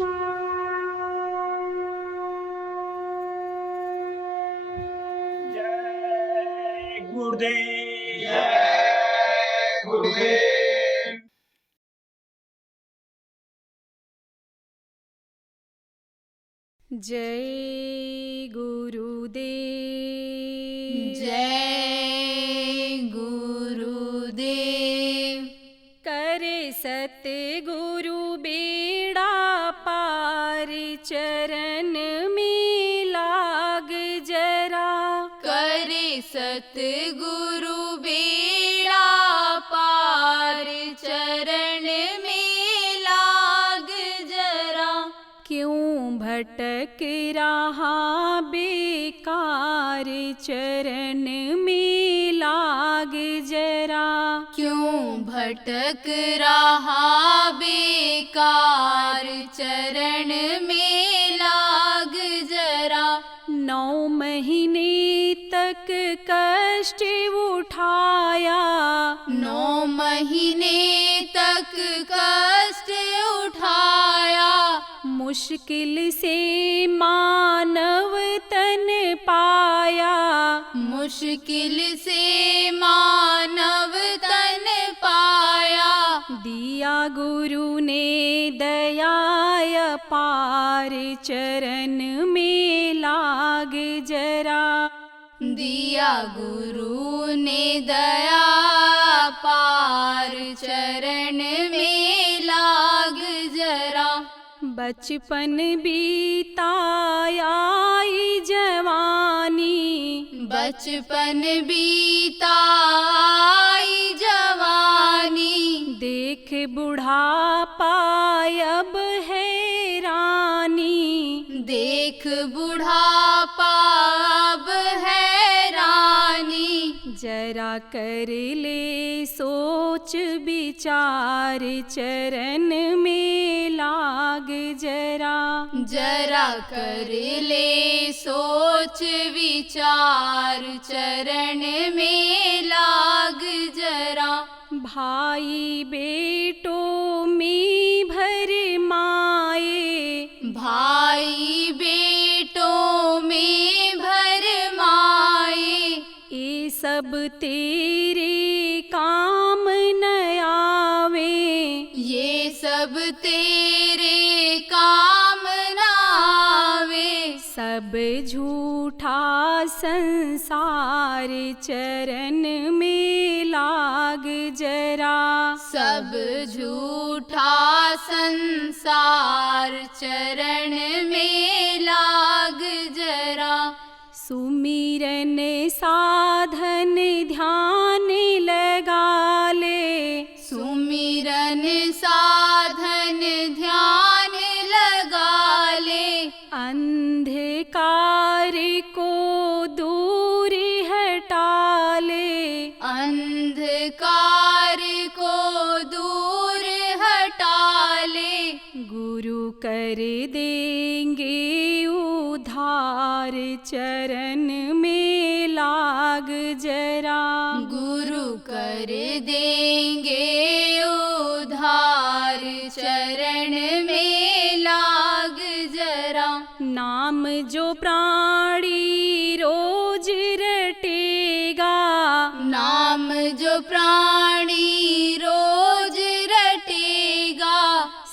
जय गुरुदेव। जय गुरुदेव। जय गुरुदेव। जय गुरुदेव। करे सतगुरु बेड़ा पार, चरण में लाग जरा। करे सतगुरु बेड़ा पार, चरण में लाग जरा। क्यों भटक रहा बेकार, चरण में लाग जरा। क्यों भटक रहा बेकार, चरण में लाग जरा। 9 महीने तक कष्ट उठाया, 9 महीने तक कष्ट उठाया। मुश्किल से मानव तन पाया। मुश्किल से मानव तन पाया। दिया गुरु ने दया अपार, चरण में लाग जरा। दिया गुरु ने दया पार, चरण में लाग जरा। बचपन बीताई जवानी, बचपन बीताई जवानी। देख बुढ़ापा अब हैरानी। देख बुढ़ापा अब हैरानी। जरा कर ले सोच विचार, चरण में लाग जरा। जरा कर ले सोच विचार, चरण में लाग जरा। भाई बेटों में भर माए, भाई बेटों में भर माए। ये सब तेरे काम न आवे। ये सब तेरे काम न आवे। सब झूठा संसार, चरण में लाग जरा। सब झूठा संसार, चरण में लाग जरा। सुमिरन साधन ध्यान लगा ले, सुमिरन साधन ध्यान लगा ले। अंधकार को दूर हटा ले। अंधकार को दूर हटा ले। गुरु कर देंगे उधार, चरण में लाग जरा। गुरु कर देंगे उधार, चरण में लाग जरा। नाम जो प्राणी रोज रटेगा, नाम जो प्राणी रोज रटेगा।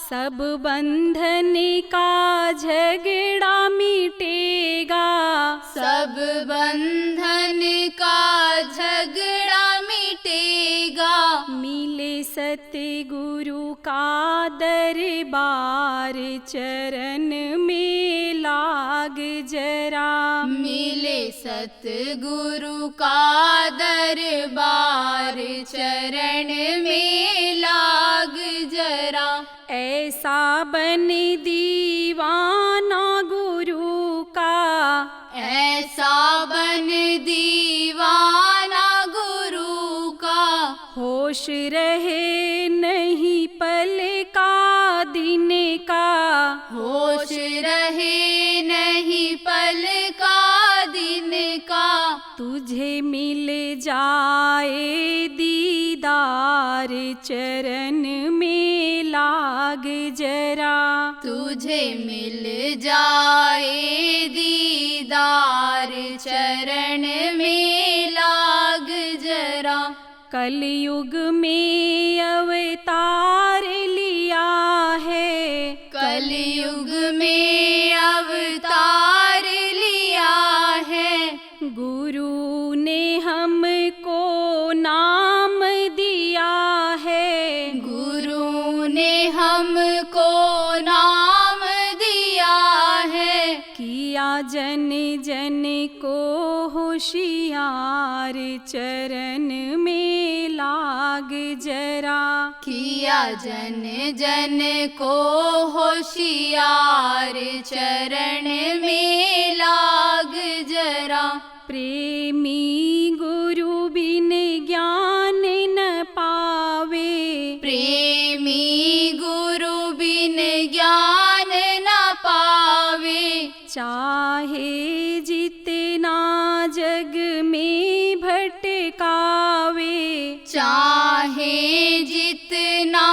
सब बंधन का झगड़ा मिटेगा। सब बंधन का झगड़ा मिटेगा। मिले सतगुरु का दरबार, चरण में लाग जरा। मिले सतगुरु का दरबार, चरण में लाग जरा। ऐसा बन दीवाना गुरु का, ऐसा बन दीवाना गुरु का। होश रहे नहीं पल का दिन का। होश रहे नहीं पल का दिन का। तुझे मिल जाए दीदार, चरण में लाग जरा। तुझे मिल जाए दीदार चरण में लाग जरा। कलयुग में अवतार लिया है, कलयुग में अवतार लिया है। गुरु ने हमको नाम दिया है, गुरु ने हमको नाम दिया है। किया जन जन को होशियार चरण में लाग जरा। किया जन जन को होशियार चरण में लाग जरा। प्रेमी गुरु बिन ज्ञान न पावे, प्रेमी गुरु बिन ज्ञान न पावे। चाहे जितना जग में भटकावे, चाहे जितना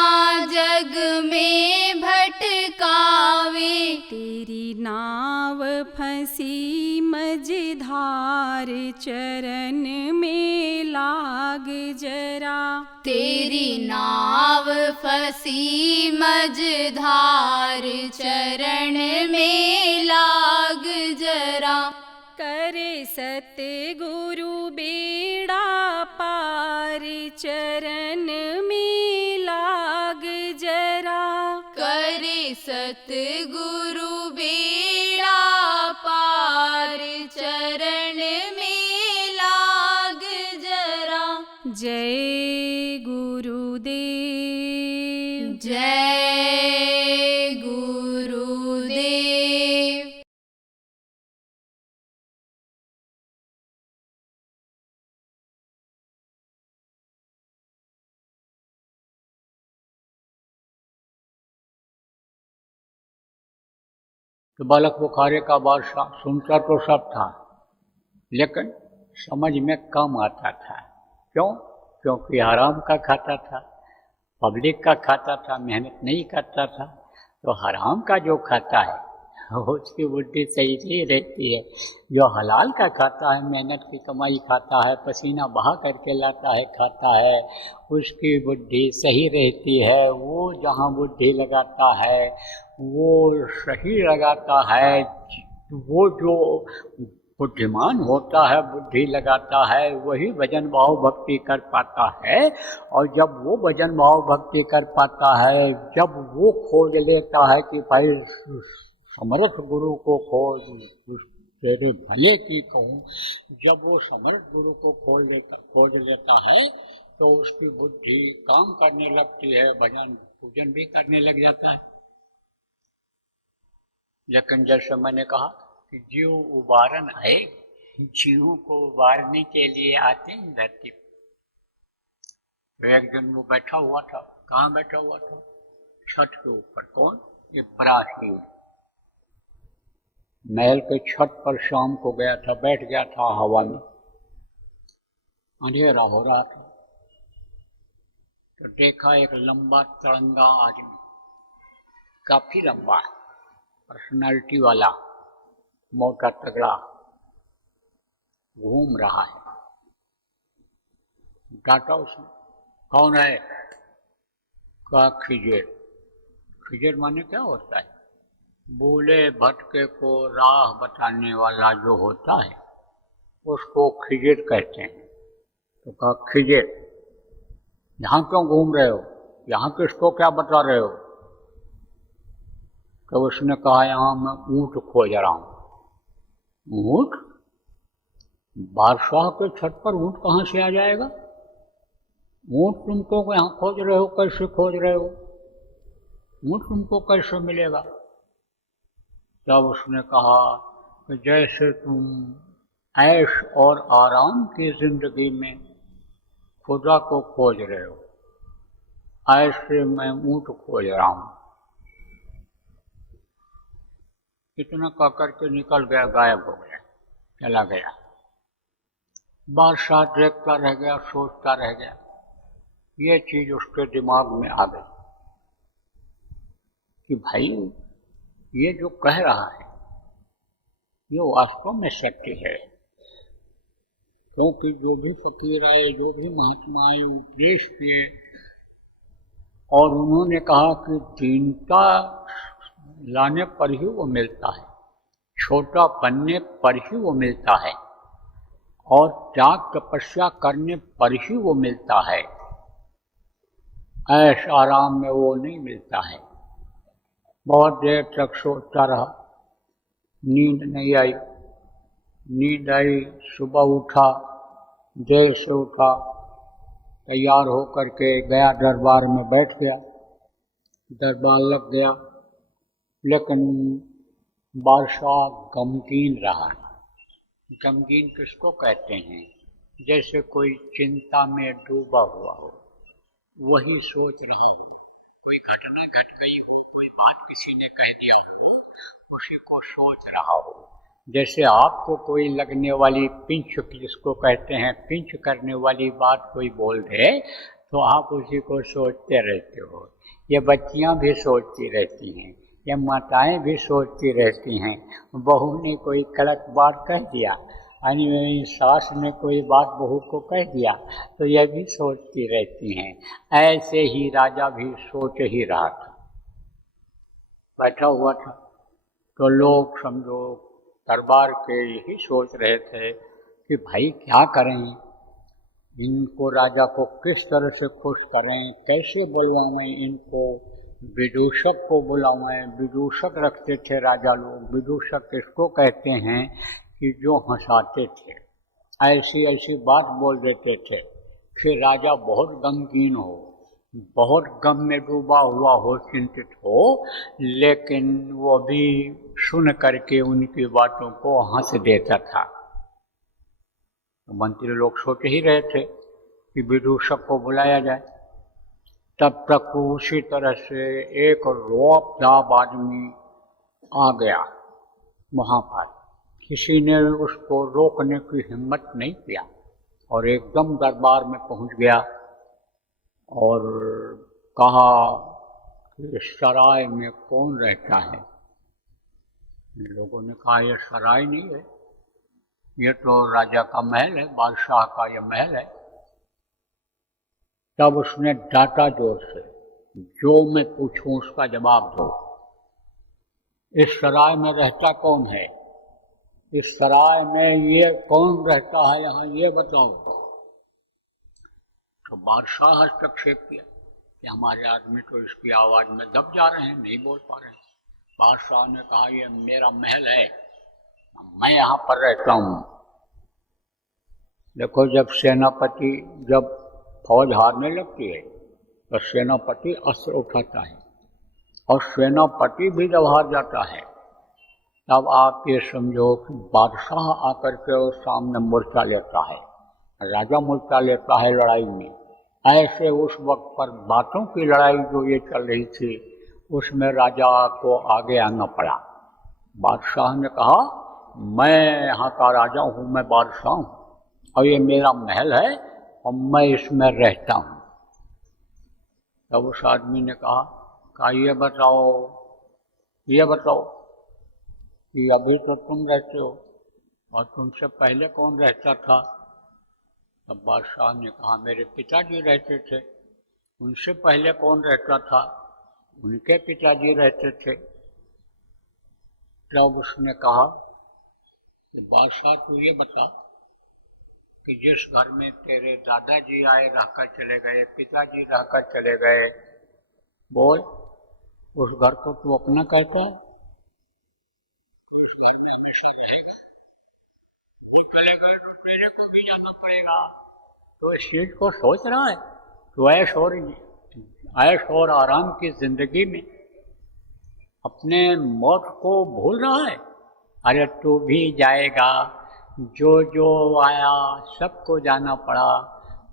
जग में भटकावे। तेरी नाव फंसी मझधार चरण में लाग जरा। तेरी नाव फंसी मझधार चरण में लाग जरा। करे सतगुरु बेड़ा पार चरण में लाग जरा। करे सतगुरु बेड़ा पार चरण में लाग जरा। जय गुरुदेव, जय गुरुदेव। तो बालक बुखारे का बादशाह सुनता तो सब था, लेकिन समझ में कम आता था। क्यों? क्योंकि हराम का खाता था, पब्लिक का खाता था, मेहनत नहीं करता था। तो हराम का जो खाता है उसकी बुद्धि सही नहीं रहती है। जो हलाल का खाता है, मेहनत की कमाई खाता है, पसीना बहा करके लाता है, खाता है, उसकी बुद्धि सही रहती है। वो जहाँ बुद्धि लगाता है वो सही लगाता है। वो जो बुद्धिमान होता है, बुद्धि लगाता है, वही भजन भाव भक्ति कर पाता है। और जब वो भजन भाव भक्ति कर पाता है, जब वो खोज लेता है कि भाई समर्थ गुरु को खोज, तेरे भले की कहूँ, जब वो समर्थ गुरु को खोज लेता है तो उसकी बुद्धि काम करने लगती है, भजन पूजन भी करने लग जाता है। लेकिन जैसे मैंने कहा कि जीव उबारन है, जीव को उबारने के लिए आते हैं धरती पर। तो एक दिन वो बैठा हुआ था। कहाँ बैठा हुआ था? छत के ऊपर। कौन? इब्राहिम। महल के छत पर शाम को गया था, बैठ गया था हवा में, अंधेरा हो रहा था। तो देखा एक लंबा तड़ंगा आदमी, काफी लंबा, पर्सनालिटी वाला, मोटा तगड़ा, घूम रहा है। डांटा उसने, कौन है? कहा खिजेर। खिजेर माने क्या होता है? भूले भटके को राह बताने वाला जो होता है उसको खिजेर कहते हैं। तो कहा खिजेर, यहाँ क्यों घूम रहे हो? यहाँ किसको क्या बता रहे हो? तो उसने कहा यहाँ मैं ऊँट खोज रहा हूँ। ऊँट? बादशाह के छत पर ऊँट कहाँ से आ जाएगा? ऊँट तुमको यहाँ खोज रहे हो, कैसे खोज रहे हो? ऊँट तुमको कैसे मिलेगा? तब उसने कहा कि जैसे तुम ऐश और आराम की जिंदगी में खुदा को खोज रहे हो, ऐसे मैं ऊँट खोज रहा हूँ। इतना कह करके निकल गया, गायब हो गया, चला गया। बादशाह देखता रह गया, सोचता रह गया। ये चीज उसके दिमाग में आ गई। कि भाई ये जो कह रहा है ये वास्तव में सत्य है, क्योंकि जो भी फकीर आए, जो भी महात्मा आए, उपदेश दिए और उन्होंने कहा कि दीनता लाने पर ही वो मिलता है, छोटा बनने पर ही वो मिलता है और त्याग तपस्या करने पर ही वो मिलता है। ऐश आराम में वो नहीं मिलता है। बहुत देर तक सोचता रहा, नींद नहीं आई। नींद आई, सुबह उठा, देर से उठा, तैयार होकर के गया दरबार में बैठ गया। दरबार लग गया, लेकिन बादशाह गमगीन रहा। गमगीन किसको कहते हैं? जैसे कोई चिंता में डूबा हुआ हो, वही सोच रहा हो, कोई घटना घट गई हो, कोई बात किसी ने कह दिया हो, उसी को सोच रहा हो। जैसे आपको कोई लगने वाली पिंच, जिसको कहते हैं पिंच करने वाली बात कोई बोल दे तो आप उसी को सोचते रहते हो। ये बच्चियां भी सोचती रहती हैं, ये माताएं भी सोचती रहती हैं। बहू ने कोई गलत बात कह दिया, यानी सास ने कोई बात बहू को कह दिया तो यह भी सोचती रहती हैं। ऐसे ही राजा भी सोच ही रहा था, बैठा हुआ था। तो लोग समझो दरबार के यही सोच रहे थे कि भाई क्या करें, इनको, राजा को किस तरह से खुश करें, कैसे बुलवाएं इनको, विदूषक को बुलावें। विदूषक रखते थे राजा लोग। विदूषक किसको कहते हैं? कि जो हंसाते थे, ऐसी ऐसी बात बोल देते थे। फिर राजा बहुत गमगीन हो, बहुत गम में डूबा हुआ हो, चिंतित हो, लेकिन वो भी सुन करके उनकी बातों को हंस देता था। तो मंत्री लोग सोच ही रहे थे कि विदूषक को बुलाया जाए। तब तक उसी तरह से एक रौबदार आदमी आ गया वहाँ पर। किसी ने उसको रोकने की हिम्मत नहीं किया और एकदम दरबार में पहुँच गया और कहा कि इस सराय में कौन रहता है? लोगों ने कहा यह सराय नहीं है, ये तो राजा का महल है, बादशाह का यह महल है। तब उसने डांटा जोर से, जो मैं पूछूं उसका जवाब दो। इस सराय में रहता कौन है? इस सराय में ये कौन रहता है यहाँ, ये बताओ। तो बादशाह हस्तक्षेप किया कि हमारे आदमी तो इसकी आवाज़ में दब जा रहे हैं, नहीं बोल पा रहे हैं। बादशाह ने कहा ये मेरा महल है, मैं यहाँ पर रहता हूँ। देखो, जब सेनापति, जब फौज हारने लगती है तो सेनापति अस्त्र उठाता है, और सेनापति भी जब हार जाता है तब आप ये समझो कि बादशाह आकर के उस सामने मोर्चा लेता है, राजा मोर्चा लेता है लड़ाई में। ऐसे उस वक्त पर बातों की लड़ाई जो ये चल रही थी, उसमें राजा को आगे आना पड़ा। बादशाह ने कहा मैं यहाँ का राजा हूँ, मैं बादशाह हूँ और ये मेरा महल है और मैं इसमें रहता हूँ। तब उस आदमी ने कहा ये बताओ कि अभी तो तुम रहते हो और तुमसे पहले कौन रहता था? तब बादशाह ने कहा मेरे पिताजी रहते थे। उनसे पहले कौन रहता था? उनके पिताजी रहते थे। तब उसने कहा कि बादशाह तू ये बता कि जिस घर में तेरे दादाजी आए रहकर चले गए, पिताजी रहकर चले गए, बोल उस घर को तू अपना कहता है? उस घर में हमेशा रहेगा। वो चले गए तो तेरे को भी जाना पड़ेगा। तो इस चीज को सोच रहा है? तो ऐश और आराम की जिंदगी में अपने मौत को भूल रहा है। अरे तू भी जाएगा, जो जो आया सबको जाना पड़ा,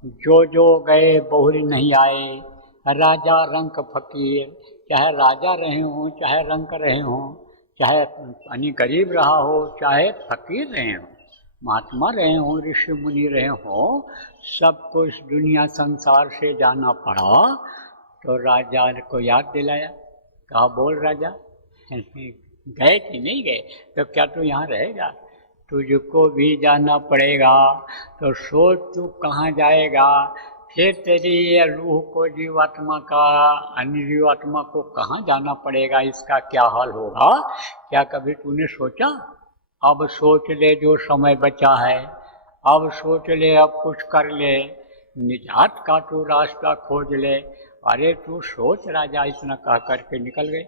जो जो गए बहुरी नहीं आए। राजा रंक फकीर, चाहे राजा रहे हों, चाहे रंक रहे हों, चाहे यानी गरीब रहा हो, चाहे फकीर रहे हों, महात्मा रहे हों, ऋषि मुनि रहे हों, सबको इस दुनिया संसार से जाना पड़ा। तो राजा को याद दिलाया, कहा बोल राजा, गए कि नहीं गए? तो क्या तू यहाँ रहेगा? तुझको भी जाना पड़ेगा, तो सोच तू कहाँ जाएगा? फिर तेरी ये रूह को, जीवात्मा का, अन्य जीवात्मा को कहाँ जाना पड़ेगा? इसका क्या हाल होगा? क्या कभी तूने सोचा? अब सोच ले जो समय बचा है, अब सोच ले, अब कुछ कर ले, निजात का तू रास्ता खोज ले। अरे तू सोच राजा, इतना कह करके निकल गए।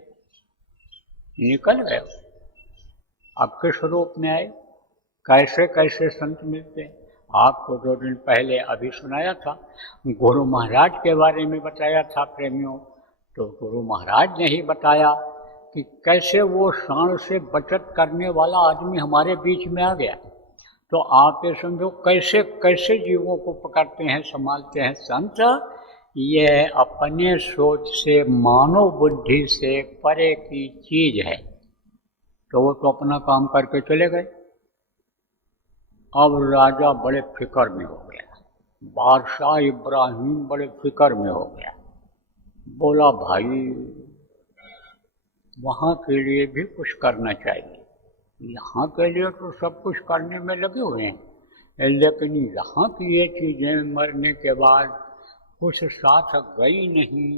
आपके स्वरूप में आए। कैसे कैसे संत मिलते हैं। आपको 2 दिन पहले अभी सुनाया था, गुरु महाराज के बारे में बताया था प्रेमियों। तो गुरु महाराज ने ही बताया कि कैसे वो शान से बचत करने वाला आदमी हमारे बीच में आ गया। तो आप ये समझो कैसे कैसे जीवों को पकड़ते हैं, संभालते हैं संत। ये अपने सोच से, मानव बुद्धि से परे की चीज है। तो वो तो अपना काम करके चले गए। अब राजा बड़े फिक्र में हो गया, बादशाह इब्राहिम बड़े फिक्र में हो गया। बोला भाई वहाँ के लिए भी कुछ करना चाहिए। यहाँ के लिए तो सब कुछ करने में लगे हुए हैं, लेकिन यहाँ की ये चीज़ें मरने के बाद कुछ साथ गई नहीं,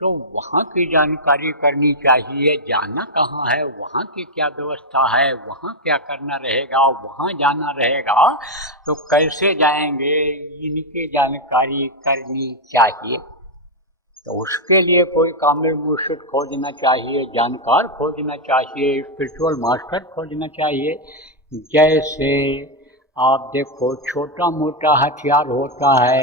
तो वहाँ की जानकारी करनी चाहिए। जाना कहाँ है, वहाँ की क्या व्यवस्था है, वहाँ क्या करना रहेगा, वहाँ जाना रहेगा तो कैसे जाएंगे, इनकी जानकारी करनी चाहिए। तो उसके लिए कोई कामिल मुर्शिद खोजना चाहिए, जानकार खोजना चाहिए, स्पिरिचुअल मास्टर खोजना चाहिए। जैसे आप देखो छोटा मोटा हथियार होता है,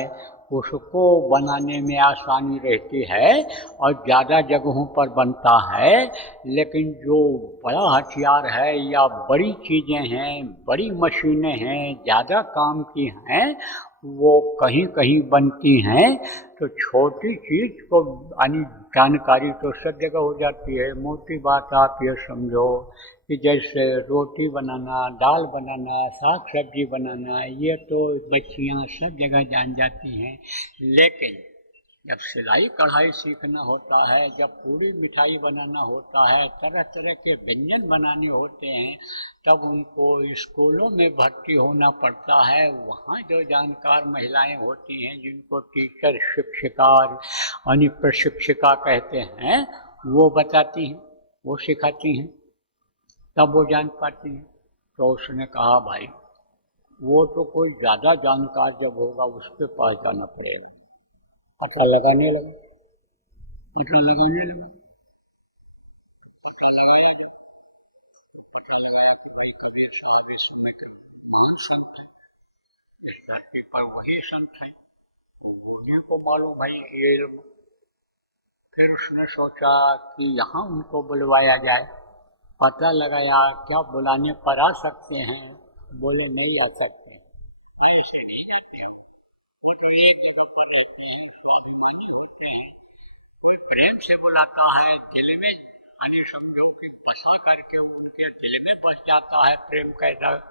उसको बनाने में आसानी रहती है और ज़्यादा जगहों पर बनता है, लेकिन जो बड़ा हथियार है या बड़ी चीज़ें हैं, बड़ी मशीनें हैं, ज़्यादा काम की हैं, वो कहीं कहीं बनती हैं। तो छोटी चीज़ को जानकारी तो सब जगह हो जाती है। मोटी बात आप ये समझो कि जैसे रोटी बनाना, दाल बनाना, साग सब्जी बनाना, ये तो बच्चियाँ सब जगह जान जाती हैं। लेकिन जब सिलाई कढ़ाई सीखना होता है, जब पूरी मिठाई बनाना होता है, तरह तरह के व्यंजन बनाने होते हैं, तब उनको स्कूलों में भर्ती होना पड़ता है। वहाँ जो जानकार महिलाएं होती हैं, जिनको टीचर, शिक्षिका यानी प्रशिक्षिका कहते हैं, वो बताती हैं, वो सिखाती हैं, तब वो जान पाती हैं। तो उसने कहा भाई वो तो कोई ज़्यादा जानकार जब होगा उसके पास जाना पड़ेगा। पता लगाने लगा, पता लगाया कि भाई कबीर साहब इस समय का महान संत है, इस धरती पर वही संत हैं, उन्हीं को मालूम भाई ये। फिर उसने सोचा कि यहाँ उनको बुलवाया जाए। पता लगाया क्या बुलाने पर आ सकते हैं? बोले नहीं आ सकते, ऐसे नहीं जाते। वो तो एक जगह पर रहते हैं, वो अभिमानी होते हैं। कोई प्रेम से बुलाता है, दिल में यानी समझो कि बसा करके उठ के दिल में बस जाता है, प्रेम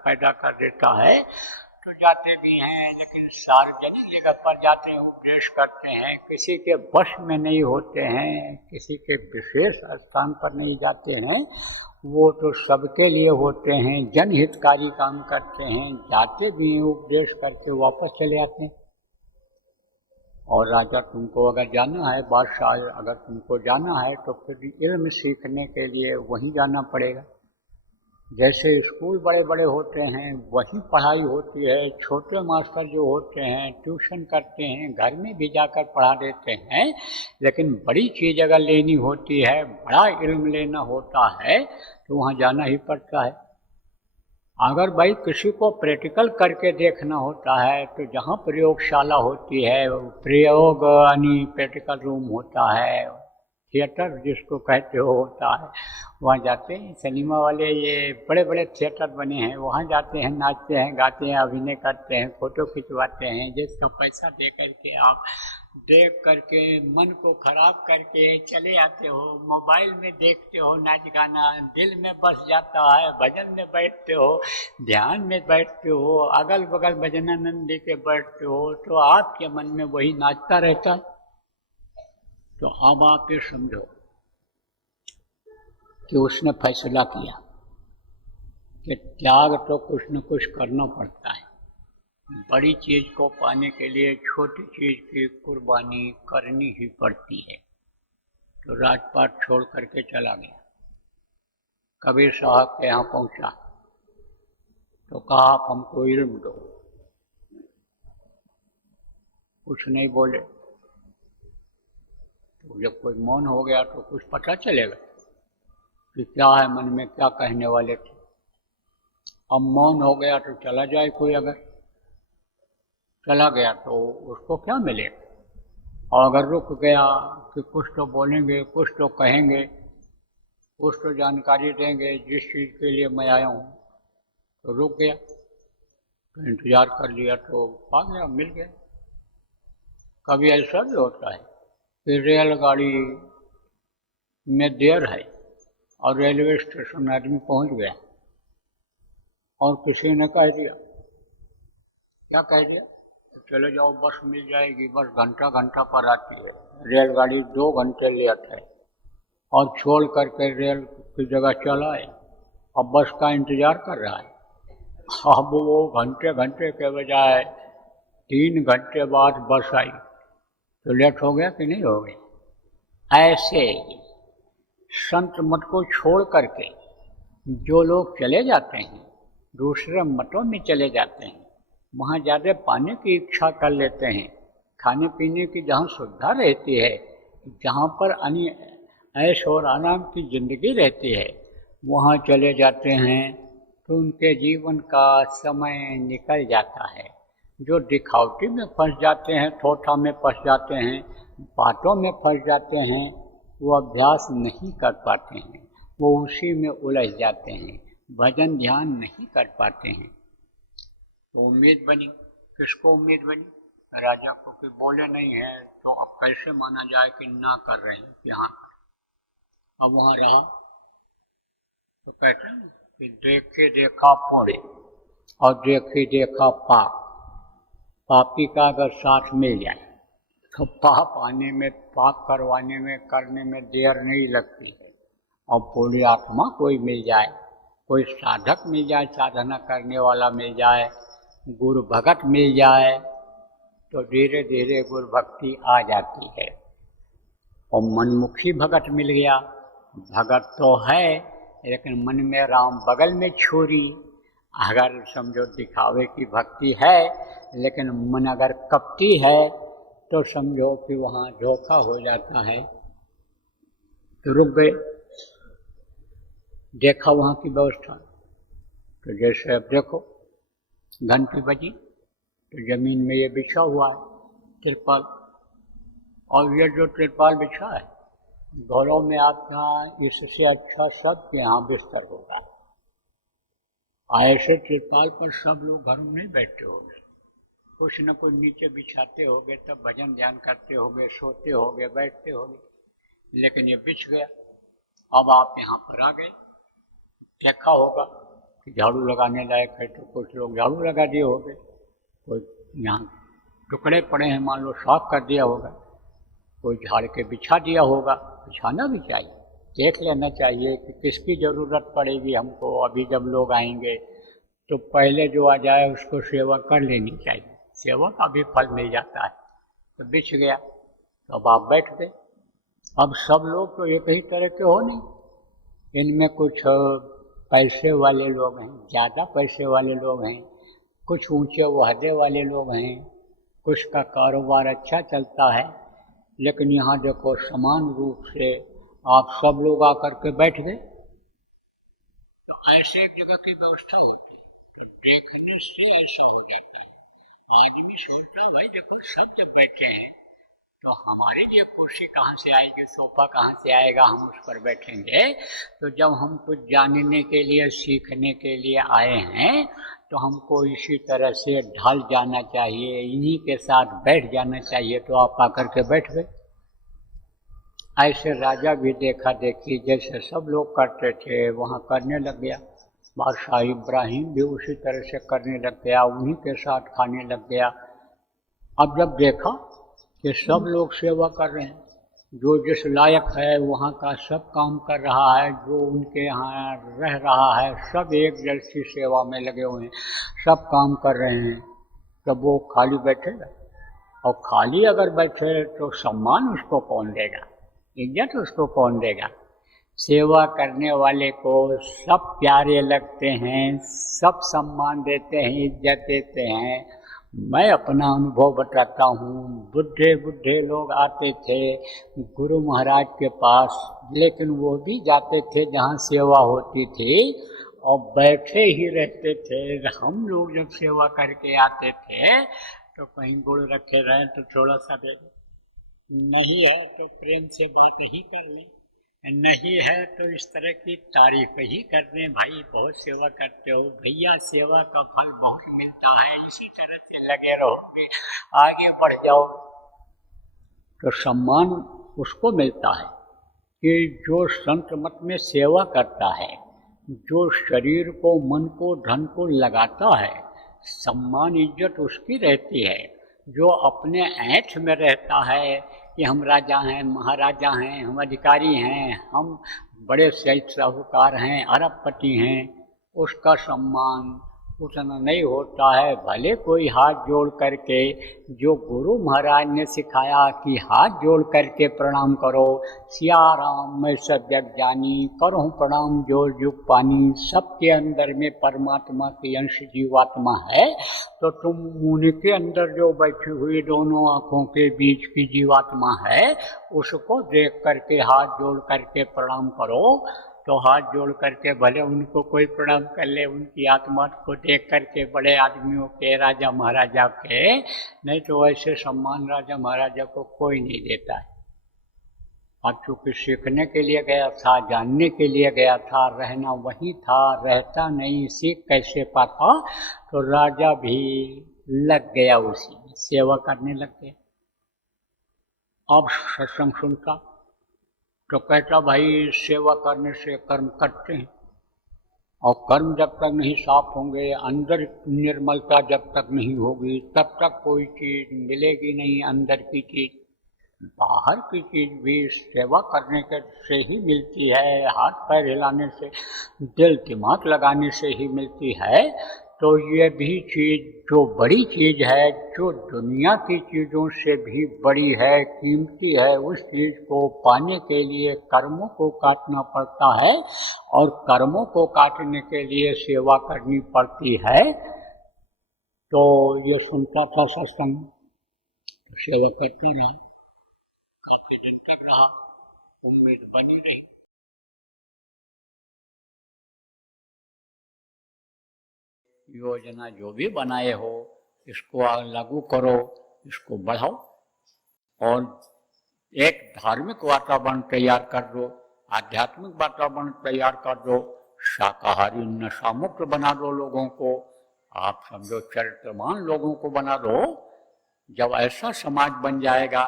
पैदा कर देता है, तो जाते भी हैं। लेकिन सार्वजनिक जगह पर जाते हैं, उपदेश करते हैं, किसी के वश में नहीं होते हैं, किसी के विशेष स्थान पर नहीं जाते हैं, वो तो सबके लिए होते हैं, जनहितकारी काम करते हैं, जाते भी हैं, उपदेश करके वापस चले आते हैं। और राजा तुमको अगर जाना है, बादशाह अगर तुमको जाना है, तो फिर इल्म सीखने के लिए वहीं जाना पड़ेगा। जैसे स्कूल बड़े बड़े होते हैं वहीं पढ़ाई होती है, छोटे मास्टर जो होते हैं ट्यूशन करते हैं, घर में भी जाकर पढ़ा देते हैं, लेकिन बड़ी चीज़ अगर लेनी होती है, बड़ा इल्म लेना होता है, तो वहाँ जाना ही पड़ता है। अगर भाई किसी को प्रैक्टिकल करके देखना होता है, तो जहाँ प्रयोगशाला होती है, प्रयोग यानी प्रैक्टिकल रूम होता है, थिएटर जिसको कहते हो होता है, वहाँ जाते हैं। सिनेमा वाले ये बड़े बड़े थिएटर बने हैं, वहाँ जाते हैं, नाचते हैं, गाते हैं, अभिनय करते हैं, फोटो खिंचवाते हैं। जिसका पैसा दे करके आप देख करके मन को खराब करके चले आते हो, मोबाइल में देखते हो नाच गाना, दिल में बस जाता है, भजन में बैठते हो, ध्यान में बैठते हो, अगल बगल भजनानंदी के बैठते हो, तो आपके मन में वही नाचता रहता है। तो अब आप ये समझो कि उसने फैसला किया कि त्याग तो कुछ न कुछ करना पड़ता है, बड़ी चीज को पाने के लिए छोटी चीज की कुर्बानी करनी ही पड़ती है। तो राजपाट छोड़ करके चला गया। कबीर साहब के यहाँ पहुंचा तो कहा आप हमको इल्म दो। कुछ नहीं बोले। तो जब कोई मौन हो गया तो कुछ पता चलेगा कि क्या है मन में, क्या कहने वाले थे। अब मौन हो गया तो चला जाए कोई, अगर चला गया तो उसको क्या मिलेगा, और अगर रुक गया कि कुछ तो बोलेंगे, कुछ तो कहेंगे, कुछ तो जानकारी देंगे जिस चीज़ के लिए मैं आया हूँ, तो रुक गया, तो इंतजार कर लिया तो पा गया, मिल गया। कभी ऐसा भी होता है कि रेलगाड़ी में देर है और रेलवे स्टेशन आदमी पहुँच गया और किसी ने कह दिया, क्या कह दिया, तो चले जाओ बस मिल जाएगी, बस घंटा पर आती है, रेलगाड़ी 2 घंटे लेट है, और छोड़ करके रेल की जगह चला है, अब बस का इंतजार कर रहा है। अब वो घंटे के बजाय 3 घंटे बाद बस आई तो लेट हो गया कि नहीं हो गया। ऐसे संत मत को छोड़ करके जो लोग चले जाते हैं, दूसरे मतों में चले जाते हैं, वहाँ ज़्यादा पाने की इच्छा कर लेते हैं, खाने पीने की जहाँ सुविधा रहती है, जहाँ पर ऐश और आराम की ज़िंदगी रहती है, वहाँ चले जाते हैं तो उनके जीवन का समय निकल जाता है। जो दिखावटी में फंस जाते हैं, थोथा में फंस जाते हैं, बातों में फंस जाते हैं, वो अभ्यास नहीं कर पाते हैं, वो उसी में उलझ जाते हैं, भजन ध्यान नहीं कर पाते हैं। तो उम्मीद बनी, किसको उम्मीद बनी? राजा को, कि बोले नहीं है तो अब कैसे माना जाए कि ना कर रहे हैं, कि हाँ। अब वहाँ रहा तो कहते हैं कि देखे देखा पुण्य और देखे देखा पाप। पापी का अगर साथ मिल जाए तो पाप आने में, पाप करवाने में, करने में देर नहीं लगती है। और पुण्य आत्मा कोई मिल जाए, कोई साधक मिल जाए, साधना करने वाला मिल जाए, गुरु भगत मिल जाए, तो धीरे धीरे गुरु भक्ति आ जाती है। और मनमुखी भगत मिल गया, भगत तो है लेकिन मन में राम बगल में छोरी। अगर समझो दिखावे की भक्ति है लेकिन मन अगर कपटी है तो समझो कि वहाँ धोखा हो जाता है। तो रुक गए, देखा वहाँ की व्यवस्था। तो जैसे अब देखो घंटी बजी तो जमीन में ये बिछा हुआ है तिरपाल, और ये जो तिरपाल बिछा है घरों में आपके यहाँ इससे अच्छा सबके यहाँ बिस्तर होगा। ऐसे तिरपाल पर सब लोग घरों में नहीं बैठते होंगे, कुछ न कुछ नीचे बिछाते होंगे, तब भजन ध्यान करते होंगे, सोते होंगे, बैठते होंगे। लेकिन ये बिछ गया। अब आप यहाँ पर आ गए, देखा होगा कि झाड़ू लगाने लायक है तो कुछ लोग झाड़ू लगा दिए होंगे, कोई यहाँ टुकड़े पड़े हैं मान लो साफ कर दिया होगा, कोई झाड़ के बिछा दिया होगा। बिछाना भी चाहिए, देख लेना चाहिए कि किसकी ज़रूरत पड़ेगी हमको। अभी जब लोग आएंगे तो पहले जो आ जाए उसको सेवा कर लेनी चाहिए, सेवा का भी फल मिल जाता है। तो बिछ गया तो अब आप बैठ गए। अब सब लोग तो एक ही तरह के हो नहीं, इनमें कुछ पैसे वाले लोग हैं, ज़्यादा पैसे वाले लोग हैं, कुछ ऊंचे वहदे वाले लोग हैं, कुछ का कारोबार अच्छा चलता है। लेकिन यहाँ देखो समान रूप से आप सब लोग आकर के बैठ गए। तो ऐसे एक जगह की व्यवस्था होती है, देखने से ऐसा हो जाता है। आज भी सोचता है भाई देखो सब जब बैठे हैं तो हमारे लिए कुर्सी कहाँ से आएगी, सोफा कहाँ से आएगा, हम उस पर बैठेंगे। तो जब हम कुछ जानने के लिए, सीखने के लिए आए हैं तो हमको इसी तरह से ढल जाना चाहिए, इन्हीं के साथ बैठ जाना चाहिए। तो आप आकर के बैठ गए। ऐसे राजा भी देखा देखी जैसे सब लोग करते थे वहाँ करने लग गया। बादशाह इब्राहिम भी उसी तरह से करने लग गया, उन्हीं के साथ खाने लग गया। अब जब देखा कि सब लोग सेवा कर रहे हैं जो जिस लायक है वहाँ का सब काम कर रहा है, जो उनके यहाँ रह रहा है सब एक जैसी सेवा में लगे हुए हैं, सब काम कर रहे हैं, तब वो खाली बैठेगा? और खाली अगर बैठे तो सम्मान उसको कौन देगा, इज्जत उसको कौन देगा? सेवा करने वाले को सब प्यारे लगते हैं, सब सम्मान देते हैं, इज्जत देते हैं। मैं अपना अनुभव बताता हूँ। बुढ़े बुढ़े लोग आते थे गुरु महाराज के पास, लेकिन वो भी जाते थे जहाँ सेवा होती थी और बैठे ही रहते थे। हम लोग जब सेवा करके आते थे तो कहीं गुड़ रखे रहे तो थोड़ा सा दे दो, नहीं है तो प्रेम से बात नहीं कर ली, नहीं है तो इस तरह की तारीफ ही कर दें, भाई बहुत सेवा करते हो भैया, सेवा का फल बहुत मिलता है, इसी तरह से लगे रहोगे, आगे बढ़ जाओ। तो सम्मान उसको मिलता है कि जो संत मत में सेवा करता है, जो शरीर को मन को धन को लगाता है, सम्मान इज्जत उसकी रहती है। जो अपने ऐठ में रहता है कि हम राजा हैं, महाराजा हैं, हम अधिकारी हैं, हम बड़े साहूकार हैं, अरबपति हैं, उसका सम्मान उतना नहीं होता है। भले कोई हाथ जोड़ करके, जो गुरु महाराज ने सिखाया कि हाथ जोड़ करके प्रणाम करो, सिया राम मैं सब जग जानी, करो प्रणाम जोड़ जुग पानी, सबके अंदर में परमात्मा के अंश जीवात्मा है, तो तुम उनके अंदर जो बैठी हुई दोनों आँखों के बीच की जीवात्मा है, उसको देख करके हाथ जोड़ करके प्रणाम करो। तो हाथ जोड़ करके भले उनको कोई प्रणाम कर ले, उनकी आत्मा को देख करके, बड़े आदमियों के, राजा महाराजा के, नहीं तो ऐसे सम्मान राजा महाराजा को कोई नहीं देता है। अब चूँकि सीखने के लिए गया था, जानने के लिए गया था, रहना वहीं था, रहता नहीं, सीख कैसे पाता, तो राजा भी लग गया उसी सेवा करने लग गया। अब सत्संग सुनता तो कहता भाई सेवा करने से कर्म करते हैं, और कर्म जब तक नहीं साफ होंगे, अंदर निर्मलता जब तक नहीं होगी, तब तक कोई चीज़ मिलेगी नहीं। अंदर की चीज़, बाहर की चीज़ भी सेवा करने के से ही मिलती है, हाथ पैर हिलाने से, दिल दिमाग लगाने से ही मिलती है। तो ये भी चीज़ जो बड़ी चीज़ है, जो दुनिया की चीज़ों से भी बड़ी है, कीमती है, उस चीज़ को पाने के लिए कर्मों को काटना पड़ता है, और कर्मों को काटने के लिए सेवा करनी पड़ती है। तो ये सुनता था सत्संग, तो सेवा करते रहा, काफी दिन तक रहा, उम्मीद बनी रही। योजना जो भी बनाए हो, इसको लागू करो, इसको बढ़ाओ, और एक धार्मिक वातावरण तैयार कर दो, आध्यात्मिक वातावरण तैयार कर दो, शाकाहारी नशा मुक्त बना दो लोगों को, आप समझो चरित्रवान लोगों को बना दो। जब ऐसा समाज बन जाएगा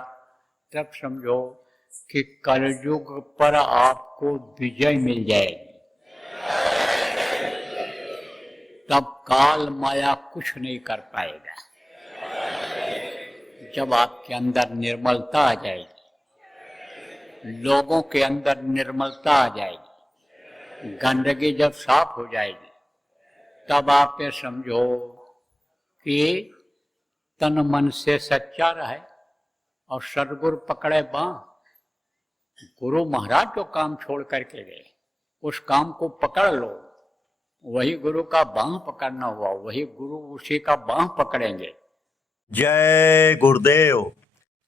तब समझो कि कलयुग पर आपको विजय मिल जाएगी। तब काल माया कुछ नहीं कर पाएगा। जब आपके अंदर निर्मलता आ जाएगी, लोगों के अंदर निर्मलता आ जाएगी, गंदगी जब साफ हो जाएगी, तब आप ये समझो कि तन मन से सच्चा रहे और सदगुरु पकड़े बाँह। गुरु महाराज जो काम छोड़ करके गए, उस काम को पकड़ लो, वही गुरु का बाँह पकड़ना हुआ, वही गुरु उसी का बाँह पकड़ेंगे। जय गुरुदेव।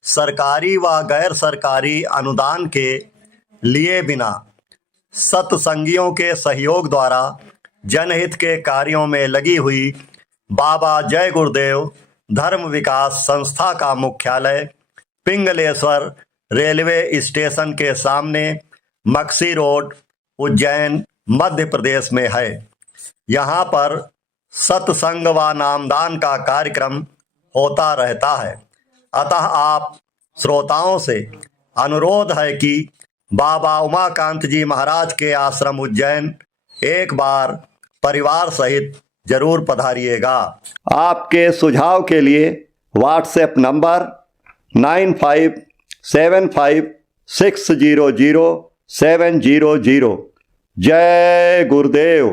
सरकारी व गैर सरकारी अनुदान के लिए बिना सत्संगियों के सहयोग द्वारा जनहित के कार्यों में लगी हुई बाबा जय गुरुदेव धर्म विकास संस्था का मुख्यालय पिंगलेश्वर रेलवे स्टेशन के सामने मक्सी रोड, उज्जैन, मध्य प्रदेश में है। यहाँ पर सत्संग व नामदान का कार्यक्रम होता रहता है। अतः आप श्रोताओं से अनुरोध है कि बाबा उमाकांत जी महाराज के आश्रम उज्जैन एक बार परिवार सहित जरूर पधारिएगा। आपके सुझाव के लिए व्हाट्सएप नंबर 9575 600700। जय गुरुदेव।